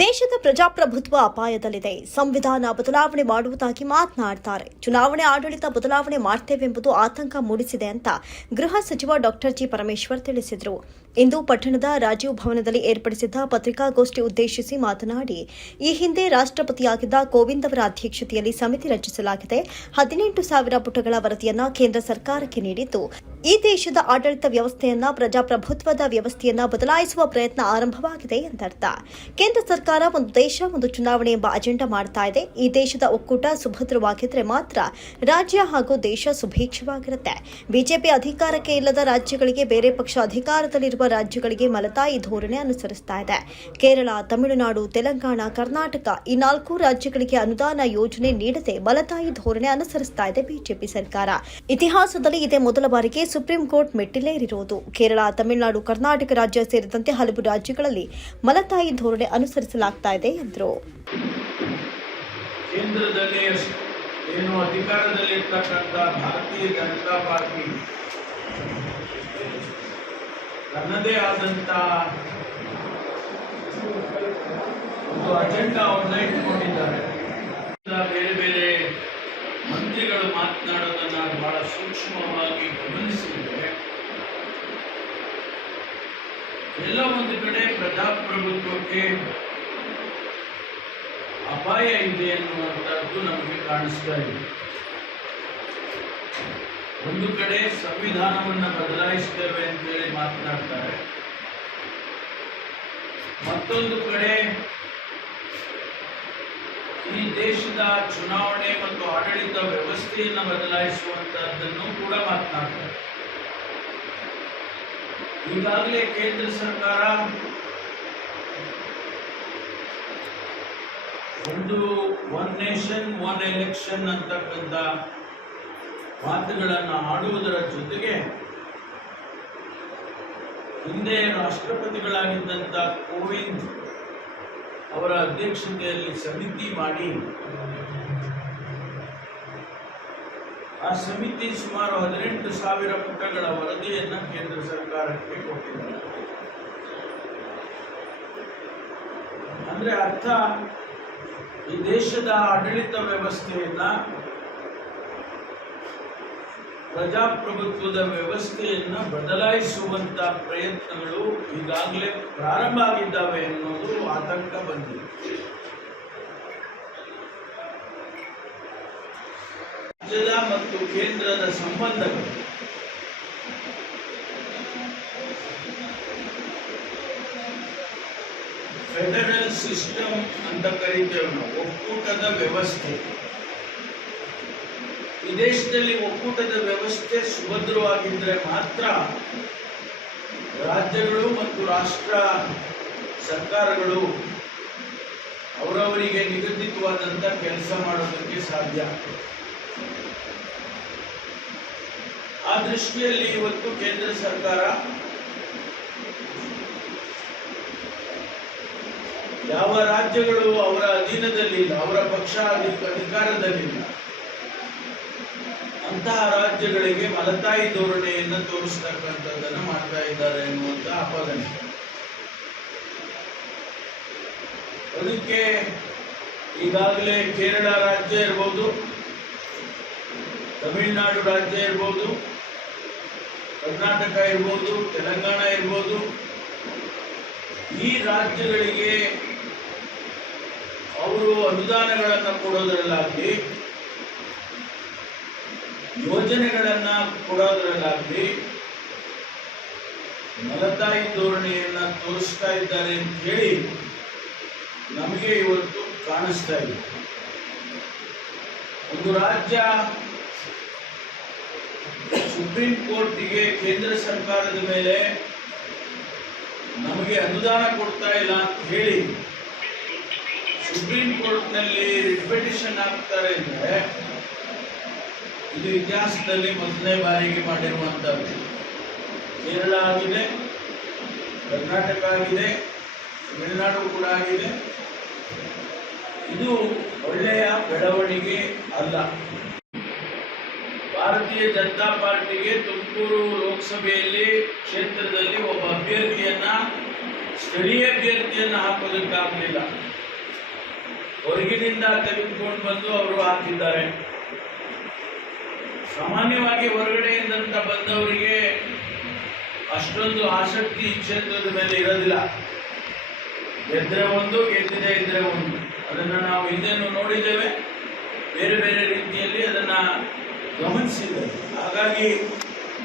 ದೇಶದ ಪ್ರಜಾಪ್ರಭುತ್ವ ಅಪಾಯದಲ್ಲಿದೆ. ಸಂವಿಧಾನ ಬದಲಾವಣೆ ಮಾಡುವುದಾಗಿ ಮಾತನಾಡುತ್ತಾರೆ. ಚುನಾವಣೆ ಆಡಳಿತ ಬದಲಾವಣೆ ಮಾಡ್ತೇವೆಂಬುದು ಆತಂಕ ಮೂಡಿಸಿದೆ ಅಂತ ಗೃಹ ಸಚಿವ ಡಾಕ್ಟರ್ ಜಿ ಪರಮೇಶ್ವರ್ ತಿಳಿಸಿದರು. ಇಂದು ಪಟ್ಟಣದ ರಾಜೀವ್ ಭವನದಲ್ಲಿ ಏರ್ಪಡಿಸಿದ್ದ ಪತ್ರಿಕಾಗೋಷ್ಠಿ ಉದ್ದೇಶಿಸಿ ಮಾತನಾಡಿ, ಈ ಹಿಂದೆ ರಾಷ್ಟ್ರಪತಿಯಾಗಿದ್ದ ಕೋವಿಂದ್ ಅವರ ಅಧ್ಯಕ್ಷತೆಯಲ್ಲಿ ಸಮಿತಿ ರಚಿಸಲಾಗಿದೆ. 18,000 ಪುಟಗಳ ವರದಿಯನ್ನ ಕೇಂದ್ರ ಸರ್ಕಾರಕ್ಕೆ ನೀಡಿದ್ದು, ಈ ದೇಶದ ಆಡಳಿತ ವ್ಯವಸ್ಥೆಯನ್ನ ಪ್ರಜಾಪ್ರಭುತ್ವದ ವ್ಯವಸ್ಥೆಯನ್ನ ಬದಲಾಯಿಸುವ ಪ್ರಯತ್ನ ಆರಂಭವಾಗಿದೆ ಎಂದರ್ಥ. ಕೇಂದ್ರ ಸರ್ಕಾರ ಒಂದು ದೇಶ ಒಂದು ಚುನಾವಣೆ ಎಂಬ ಅಜೆಂಡಾ ಮಾಡ್ತಾ ಇದೆ. ಈ ದೇಶದ ಒಕ್ಕೂಟ ಸುಭದ್ರವಾಗಿದ್ರೆ ಮಾತ್ರ ರಾಜ್ಯ ಹಾಗೂ ದೇಶ ಸುಭೀಕ್ಷವಾಗಿರುತ್ತೆ. ಬಿಜೆಪಿ ಅಧಿಕಾರಕ್ಕೆ ಇಲ್ಲದ ರಾಜ್ಯಗಳಿಗೆ, ಬೇರೆ ಪಕ್ಷ ಅಧಿಕಾರದಲ್ಲಿರುವ ರಾಜ್ಯಗಳಿಗೆ ಮಲತಾಯಿ ಧೋರಣೆ ಅನುಸರಿಸ್ತಾ ಇದೆ. ಕೇರಳ, ತಮಿಳುನಾಡು, ತೆಲಂಗಾಣ, ಕರ್ನಾಟಕ ಈ 4 ರಾಜ್ಯಗಳಿಗೆ ಅನುದಾನ ಯೋಜನೆ ನೀಡದೆ ಮಲತಾಯಿ ಧೋರಣೆ ಅನುಸರಿಸ್ತಾ ಇದೆ ಬಿಜೆಪಿ ಸರ್ಕಾರ. ಇತಿಹಾಸದಲ್ಲಿ ಇದೇ ಮೊದಲ ಬಾರಿಗೆ ಸುಪ್ರೀಂ ಕೋರ್ಟ್ ಮೆಟ್ಟಿಲೇರಿರುವುದು. ಕೇರಳ, ತಮಿಳುನಾಡು, ಕರ್ನಾಟಕ ರಾಜ್ಯ ಸೇರಿದಂತೆ ಹಲವು ರಾಜ್ಯಗಳಲ್ಲಿ ಮಲತಾಯಿ ಧೋರಣೆ ಅನುಸರಿಸಲಾಗ್ತಾ ಇದೆ ಎಂದರು. ಕೇಂದ್ರದಲ್ಲಿ ಏನು ಅಧಿಕಾರದಲ್ಲಿರ್ತಕ್ಕಂಥ ಭಾರತೀಯ ಜನತಾ ಪಾರ್ಟಿ ತನ್ನದೇ ಆದಂಥ ಒಂದು ಅಜೆಂಡಾವನ್ನು ಇಟ್ಕೊಂಡಿದ್ದಾರೆ. ಬೇರೆ ಬೇರೆ ಮಂತ್ರಿಗಳು ಮಾತನಾಡೋದನ್ನು ಬಹಳ ಸೂಕ್ಷ್ಮವಾಗಿ ಗಮನಿಸಿದರೆ ಎಲ್ಲ ಒಂದು ಕಡೆ ಪ್ರಜಾಪ್ರಭುತ್ವಕ್ಕೆ ಅಪಾಯ ಇದೆ ಎನ್ನುವಂಥದ್ದು ನಮಗೆ ಕಾಣಿಸ್ತಾ ಇದೆ. ಒಂದು ಕಡೆ ಸಂವಿಧಾನವನ್ನು ಬದಲಾಯಿಸ್ತೇವೆ ಅಂತೇಳಿ ಮಾತನಾಡ್ತಾರೆ, ಮತ್ತೊಂದು ಕಡೆ ಈ ದೇಶದ ಚುನಾವಣೆ ಮತ್ತು ಆಡಳಿತ ವ್ಯವಸ್ಥೆಯನ್ನು ಬದಲಾಯಿಸುವಂತಹದ್ದನ್ನು ಕೂಡ ಮಾತನಾಡ್ತಾರೆ. ಈಗಾಗಲೇ ಕೇಂದ್ರ ಸರ್ಕಾರ ಒಂದು ಒನ್ ನೇಷನ್ ಒನ್ ಎಲೆಕ್ಷನ್ ಅಂತಕ್ಕಂಥ ಮಾತುಗಳನ್ನು ಆಡುವುದರ ಜೊತೆಗೆ ಹಿಂದೆ ರಾಷ್ಟ್ರಪತಿಗಳಾಗಿದ್ದಂಥ ಕೋವಿಂದ್ ಅವರ ಅಧ್ಯಕ್ಷತೆಯಲ್ಲಿ ಸಮಿತಿ ಮಾಡಿ ಆ ಸಮಿತಿ ಸುಮಾರು 18,000 ಪುಟಗಳ ವರದಿಯನ್ನು ಕೇಂದ್ರ ಸರ್ಕಾರಕ್ಕೆ ಕೊಟ್ಟಿದ್ದಾರೆ. ಅಂದ್ರೆ ಅರ್ಥ, ಈ ದೇಶದ ಆಡಳಿತ ವ್ಯವಸ್ಥೆಯನ್ನ, ಪ್ರಜಾಪ್ರಭುತ್ವದ ವ್ಯವಸ್ಥೆಯನ್ನು ಬದಲಾಯಿಸುವಂತ ಪ್ರಯತ್ನಗಳು ಈಗಾಗಲೇ ಪ್ರಾರಂಭ ಆಗಿದ್ದಾವೆ ಎನ್ನುವುದು ಆತಂಕ ಬಂದಿದೆ. ರಾಜ್ಯದ ಮತ್ತು ಕೇಂದ್ರದ ಸಂಬಂಧಗಳು ಫೆಡರಲ್ ಸಿಸ್ಟಮ್ ಅಂತ ಕರೀತೇವೆ ನಾವು, ಒಕ್ಕೂಟದ ವ್ಯವಸ್ಥೆ. ಈ ದೇಶದಲ್ಲಿ ಒಕ್ಕೂಟದ ವ್ಯವಸ್ಥೆ ಸುಭದ್ರವಾಗಿದ್ದರೆ ಮಾತ್ರ ರಾಜ್ಯಗಳು ಮತ್ತು ರಾಷ್ಟ್ರ ಸರ್ಕಾರಗಳು ಅವರವರಿಗೆ ನಿಗದಿತವಾದಂಥ ಕೆಲಸ ಮಾಡೋದಕ್ಕೆ ಸಾಧ್ಯ. ಆ ದೃಷ್ಟಿಯಲ್ಲಿ ಇವತ್ತು ಕೇಂದ್ರ ಸರ್ಕಾರ ಯಾವ ರಾಜ್ಯಗಳು ಅವರ ಅಧೀನದಲ್ಲಿಲ್ಲ, ಅವರ ಪಕ್ಷ ಅಧಿಕಾರದಲ್ಲಿಲ್ಲ, ಅಂತಹ ರಾಜ್ಯಗಳಿಗೆ ಮಲತಾಯಿ ಧೋರಣೆಯನ್ನು ತೋರಿಸ್ತಕ್ಕಂಥದ್ದನ್ನು ಮಾಡ್ತಾ ಇದ್ದಾರೆ ಎನ್ನುವಂತ ಆಪಾದನೆ. ಅದಕ್ಕೆ ಈಗಾಗಲೇ ಕೇರಳ ರಾಜ್ಯ ಇರ್ಬೋದು, ತಮಿಳುನಾಡು ರಾಜ್ಯ ಇರ್ಬೋದು, ಕರ್ನಾಟಕ ಇರ್ಬೋದು, ತೆಲಂಗಾಣ ಇರ್ಬೋದು, ಈ ರಾಜ್ಯಗಳಿಗೆ ಅವರು ಅನುದಾನಗಳನ್ನು ಕೊಡೋದರಲ್ಲಾಗಲಿ, ಯೋಜನೆಗಳನ್ನ ಕೊಡೋದ್ರಲ್ಲಾಗಲಿ ಮಲತಾಯಿ ಧೋರಣೆಯನ್ನ ತೋರಿಸ್ತಾ ಇದ್ದಾರೆ ಅಂತ ಹೇಳಿ ನಮಗೆ ಇವತ್ತು ಕಾಣಿಸ್ತಾ ಇದೆ. ಒಂದು ರಾಜ್ಯ ಸುಪ್ರೀಂ ಕೋರ್ಟಿಗೆ ಕೇಂದ್ರ ಸರ್ಕಾರದ ಮೇಲೆ ನಮಗೆ ಅನುದಾನ ಕೊಡ್ತಾ ಇಲ್ಲ ಅಂತ ಹೇಳಿ ಸುಪ್ರೀಂ ಕೋರ್ಟ್ನಲ್ಲಿ ರಿಪಿಟಿಷನ್ ಆಗ್ತಾರೆ ಅಂದರೆ ಇದು ಇತಿಹಾಸದಲ್ಲಿ ಮೊದಲನೇ ಬಾರಿಗೆ ಮಾಡಿರುವಂಥದ್ದು. ಕೇರಳ ಆಗಿದೆ, ಕರ್ನಾಟಕ ಆಗಿದೆ, ತಮಿಳುನಾಡು ಕೂಡ ಆಗಿದೆ. ಇದು ಒಳ್ಳೆಯ ಬೆಳವಣಿಗೆ ಅಲ್ಲ. ಭಾರತೀಯ ಜನತಾ ಪಾರ್ಟಿಗೆ ತುಮಕೂರು ಲೋಕಸಭೆಯಲ್ಲಿ ಕ್ಷೇತ್ರದಲ್ಲಿ ಒಬ್ಬ ಅಭ್ಯರ್ಥಿಯನ್ನ ಸ್ಥಳೀಯ ಅಭ್ಯರ್ಥಿಯನ್ನು ಹಾಕೋದಕ್ಕಾಗಲಿಲ್ಲ. ಹೊರಗಿನಿಂದ ತೆಗೆದುಕೊಂಡು ಬಂದು ಅವರು ಹಾಕಿದ್ದಾರೆ. ಸಾಮಾನ್ಯವಾಗಿ ಹೊರಗಡೆಯಿಂದ ಬಂದವರಿಗೆ ಅಷ್ಟೊಂದು ಆಸಕ್ತಿ ಈ ಕ್ಷೇತ್ರದ ಮೇಲೆ ಇರೋದಿಲ್ಲ. ಗೆದ್ರೆ ಒಂದು, ಗೆದ್ದಿದೆ ಇದ್ರೆ ಒಂದು. ಅದನ್ನು ನಾವು ಹಿಂದೆನೂ ನೋಡಿದ್ದೇವೆ, ಬೇರೆ ಬೇರೆ ರೀತಿಯಲ್ಲಿ ಅದನ್ನು ಗಮನಿಸಿದ್ದೇವೆ. ಹಾಗಾಗಿ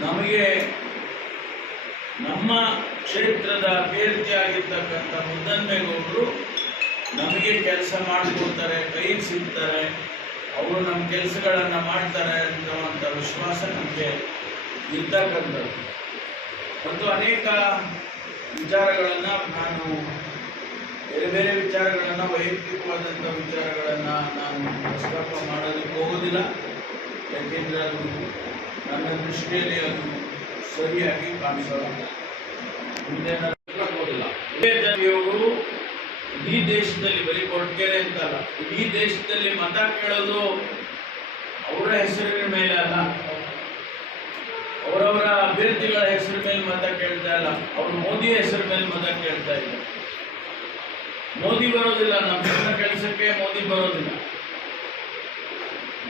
ನಮಗೆ ನಮ್ಮ ಕ್ಷೇತ್ರದ ಅಭ್ಯರ್ಥಿಯಾಗಿರ್ತಕ್ಕಂಥ ಮುದ್ದನ್ಮೇಗೌಡರು ನಮಗೆ ಕೆಲಸ ಮಾಡಿಕೊಡ್ತಾರೆ, ಕೈಗೆ ಸಿಗ್ತಾರೆ, ಅವರು ನಮ್ಮ ಕೆಲಸಗಳನ್ನು ಮಾಡ್ತಾರೆ ಅನ್ನುವಂಥ ವಿಶ್ವಾಸ ನಮಗೆ ಇರ್ತಕ್ಕಂಥದ್ದು. ಮತ್ತು ಅನೇಕ ವಿಚಾರಗಳನ್ನು ನಾನು ಬೇರೆ ಬೇರೆ ವಿಚಾರಗಳನ್ನು, ವೈಯಕ್ತಿಕವಾದಂಥ ವಿಚಾರಗಳನ್ನು ನಾನು ಪ್ರಸ್ತಾಪ ಮಾಡೋದಕ್ಕೆ ಹೋಗೋದಿಲ್ಲ. ಯಾಕೆಂದರೆ ಅದು ನನ್ನ ದೃಷ್ಟಿಯಲ್ಲಿ ಅದು ಸರಿಯಾಗಿ ಕಾಣಿಸೋಲ್ಲ. ಇವರು ಇಡೀ ದೇಶದಲ್ಲಿ, ಬರೀ ಕೊರಟಗೆರೆ ಅಂತಲ್ಲ, ಇಡೀ ದೇಶದಲ್ಲಿ ಮತ ಕೇಳೋದು ಅವರ ಹೆಸರಿನ ಮೇಲೆ ಅಲ್ಲ, ಅವರವರ ಅಭ್ಯರ್ಥಿಗಳ ಹೆಸರು ಮೇಲೆ ಮತ ಕೇಳ್ತಾ ಇಲ್ಲ, ಅವರು ಮೋದಿ ಹೆಸರು ಮೇಲೆ ಮತ ಕೇಳ್ತಾ ಇಲ್ಲ. ಮೋದಿ ಬರೋದಿಲ್ಲ, ನಮ್ಮ ಕೆಲಸಕ್ಕೆ ಮೋದಿ ಬರೋದಿಲ್ಲ.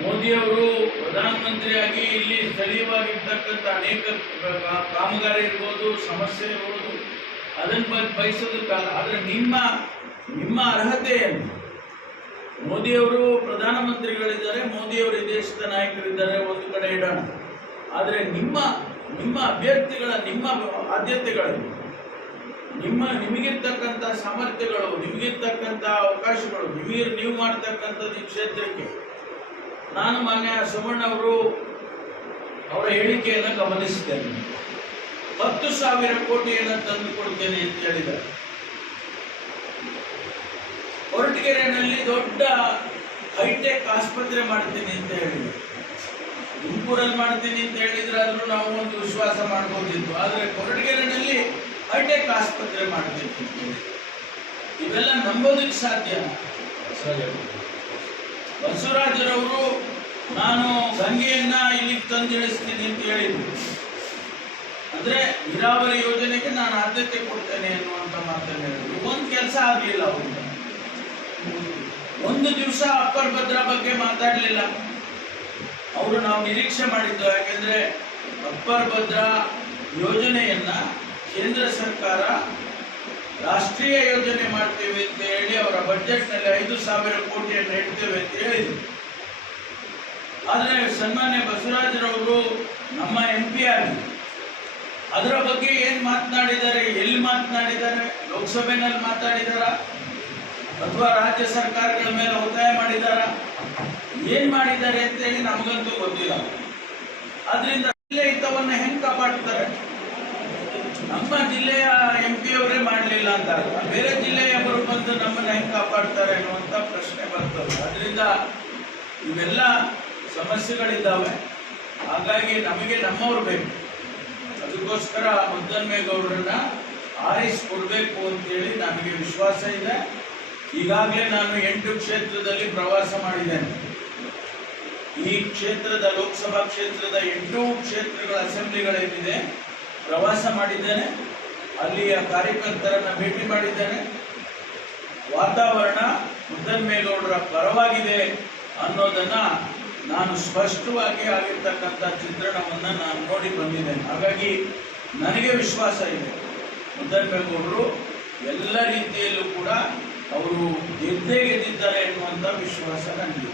ಮೋದಿಯವರು ಪ್ರಧಾನಮಂತ್ರಿಯಾಗಿ ಇಲ್ಲಿ ಸ್ಥಳೀಯವಾಗಿರ್ತಕ್ಕಂಥ ಅನೇಕ ಕಾಮಗಾರಿ ಇರ್ಬೋದು, ಸಮಸ್ಯೆ ಇರ್ಬೋದು, ಅದನ್ನು ಬಯಸೋದಕ್ಕಲ್ಲ. ಆದರೆ ನಿಮ್ಮ ಅರ್ಹತೆ ಏನು? ಮೋದಿಯವರು ಪ್ರಧಾನಮಂತ್ರಿಗಳಿದ್ದಾರೆ, ಮೋದಿಯವರು ಈ ದೇಶದ ನಾಯಕರಿದ್ದಾರೆ, ಒಂದು ಕಡೆ ಇಡೋಣ. ಆದರೆ ನಿಮ್ಮ ಅಭ್ಯರ್ಥಿಗಳ, ನಿಮ್ಮ ಆದ್ಯತೆಗಳು, ನಿಮಗಿರ್ತಕ್ಕಂಥ ಸಾಮರ್ಥ್ಯಗಳು, ನಿಮಗಿರ್ತಕ್ಕಂಥ ಅವಕಾಶಗಳು, ನೀವು ಮಾಡ್ತಕ್ಕಂಥದ್ದು ಈ ಕ್ಷೇತ್ರಕ್ಕೆ. ನಾನು ಮಾನ್ಯ ಸೋಮಣ್ಣ ಅವರ ಹೇಳಿಕೆಯನ್ನು ಗಮನಿಸಿದ್ದೇನೆ. 10,000 ಕೋಟಿಯನ್ನು ತಂದು ಕೊಡ್ತೇನೆ ಅಂತ ಹೇಳಿದ್ದಾರೆ. ಕೊರಟಗೆರೆಯಲ್ಲಿ ದೊಡ್ಡ ಹೈಟೆಕ್ ಆಸ್ಪತ್ರೆ ಮಾಡ್ತೀನಿ ಅಂತ ಹೇಳಿದ್ರು. ತುಮಕೂರಲ್ಲಿ ಮಾಡ್ತೀನಿ ಅಂತ ಹೇಳಿದ್ರಾದ್ರೂ ನಾವು ಒಂದು ವಿಶ್ವಾಸ ಮಾಡ್ಬೋದಿತ್ತು. ಆದರೆ ಕೊರಟಗೆರೆಯಲ್ಲಿ ಹೈಟೆಕ್ ಆಸ್ಪತ್ರೆ ಮಾಡ್ತೀನಿ ಅಂತ ಹೇಳಿ ಇವೆಲ್ಲ ನಂಬೋದಕ್ಕೆ ಸಾಧ್ಯ? ಬಸವರಾಜರವರು ನಾನು ಗಂಗೆಯನ್ನ ಇಲ್ಲಿಗೆ ತಂದಿಳಿಸ್ತೀನಿ ಅಂತ ಹೇಳಿದ್ರು. ಅಂದ್ರೆ ನೀರಾವರಿ ಯೋಜನೆಗೆ ನಾನು ಆದ್ಯತೆ ಕೊಡ್ತೇನೆ ಅನ್ನುವಂಥ ಮಾತನ್ನು ಹೇಳಿದ್ರು. ಒಂದು ಕೆಲಸ ಆಗಲಿಲ್ಲ. ಅವರು ಒಂದು ದಿವಸ ಅಪ್ಪರ್ ಭದ್ರಾ ಬಗ್ಗೆ ಮಾತಾಡಲಿಲ್ಲ. ಅವರು ನಾವು ನಿರೀಕ್ಷೆ ಮಾಡಿದ್ದು, ಯಾಕೆಂದ್ರೆ ಅಪ್ಪರ್ ಭದ್ರಾ ಯೋಜನೆಯನ್ನ ಕೇಂದ್ರ ಸರ್ಕಾರ ರಾಷ್ಟ್ರೀಯ ಯೋಜನೆ ಮಾಡ್ತೇವೆ ಅಂತ ಹೇಳಿ ಅವರ ಬಜೆಟ್ನಲ್ಲಿ 5,000 ಕೋಟಿಯನ್ನು ಇಡ್ತೇವೆ ಅಂತ ಹೇಳಿದರು. ಆದರೆ ಸನ್ಮಾನ್ಯ ಬಸವರಾಜರವರು ನಮ್ಮ MP ಆಗಿ ಅದರ ಬಗ್ಗೆ ಏನು ಮಾತನಾಡಿದ್ದಾರೆ, ಎಲ್ಲಿ ಮಾತನಾಡಿದ್ದಾರೆ, ಲೋಕಸಭೆಯಲ್ಲಿ ಮಾತಾಡಿದಾರ ಅಥವಾ ರಾಜ್ಯ ಸರ್ಕಾರಗಳ ಮೇಲೆ ಒತ್ತಾಯ ಮಾಡಿದಾರ, ಏನು ಮಾಡಿದ್ದಾರೆ ಅಂತೇಳಿ ನಮಗಂತೂ ಗೊತ್ತಿಲ್ಲ. ಆದ್ರಿಂದ ಜಿಲ್ಲೆ ಹಿತವನ್ನು ಹೆಂಗೆ ಕಾಪಾಡ್ತಾರೆ? ನಮ್ಮ ಜಿಲ್ಲೆಯ MP ಅವರೇ ಮಾಡಲಿಲ್ಲ ಅಂದಾಗ ಬೇರೆ ಜಿಲ್ಲೆಯವರು ಬಂದು ನಮ್ಮನ್ನು ಹೆಂಗೆ ಕಾಪಾಡ್ತಾರೆ ಅನ್ನುವಂಥ ಪ್ರಶ್ನೆ ಬರ್ತದೆ. ಅದರಿಂದ ಇವೆಲ್ಲ ಸಮಸ್ಯೆಗಳಿದ್ದಾವೆ. ಹಾಗಾಗಿ ನಮಗೆ ನಮ್ಮವ್ರು ಬೇಕು. ಅದಕ್ಕೋಸ್ಕರ ಮುದ್ದನ್ಮೇಗೌಡರನ್ನ ಆರಿಸಿಕೊಡ್ಬೇಕು ಅಂತೇಳಿ ನನಗೆ ವಿಶ್ವಾಸ ಇದೆ. ಈಗಾಗಲೇ ನಾನು 8 ಕ್ಷೇತ್ರದಲ್ಲಿ ಪ್ರವಾಸ ಮಾಡಿದ್ದೇನೆ. ಈ ಕ್ಷೇತ್ರದ, ಲೋಕಸಭಾ ಕ್ಷೇತ್ರದ 8 ಕ್ಷೇತ್ರಗಳ ಅಸೆಂಬ್ಲಿಗಳೇನಿದೆ ಪ್ರವಾಸ ಮಾಡಿದ್ದೇನೆ. ಅಲ್ಲಿಯ ಕಾರ್ಯಕರ್ತರನ್ನ ಭೇಟಿ ಮಾಡಿದ್ದೇನೆ. ವಾತಾವರಣ ಮುದ್ದನ್ಮೇಗೌಡರ ಪರವಾಗಿದೆ ಅನ್ನೋದನ್ನ ನಾನು ಸ್ಪಷ್ಟವಾಗಿ ಆಗಿರ್ತಕ್ಕಂಥ ಚಿತ್ರಣವನ್ನು ನಾನು ನೋಡಿ ಬಂದಿದ್ದೇನೆ. ಹಾಗಾಗಿ ನನಗೆ ವಿಶ್ವಾಸ ಇದೆ, ಮುದ್ದನ್ಮೇಗೌಡರು ಎಲ್ಲ ರೀತಿಯಲ್ಲೂ ಕೂಡ ಅವರು ಗೆದ್ದೇ ಗೆದ್ದಿದ್ದಾರೆ ಎನ್ನುವಂಥ ವಿಶ್ವಾಸ ನನಗೆ.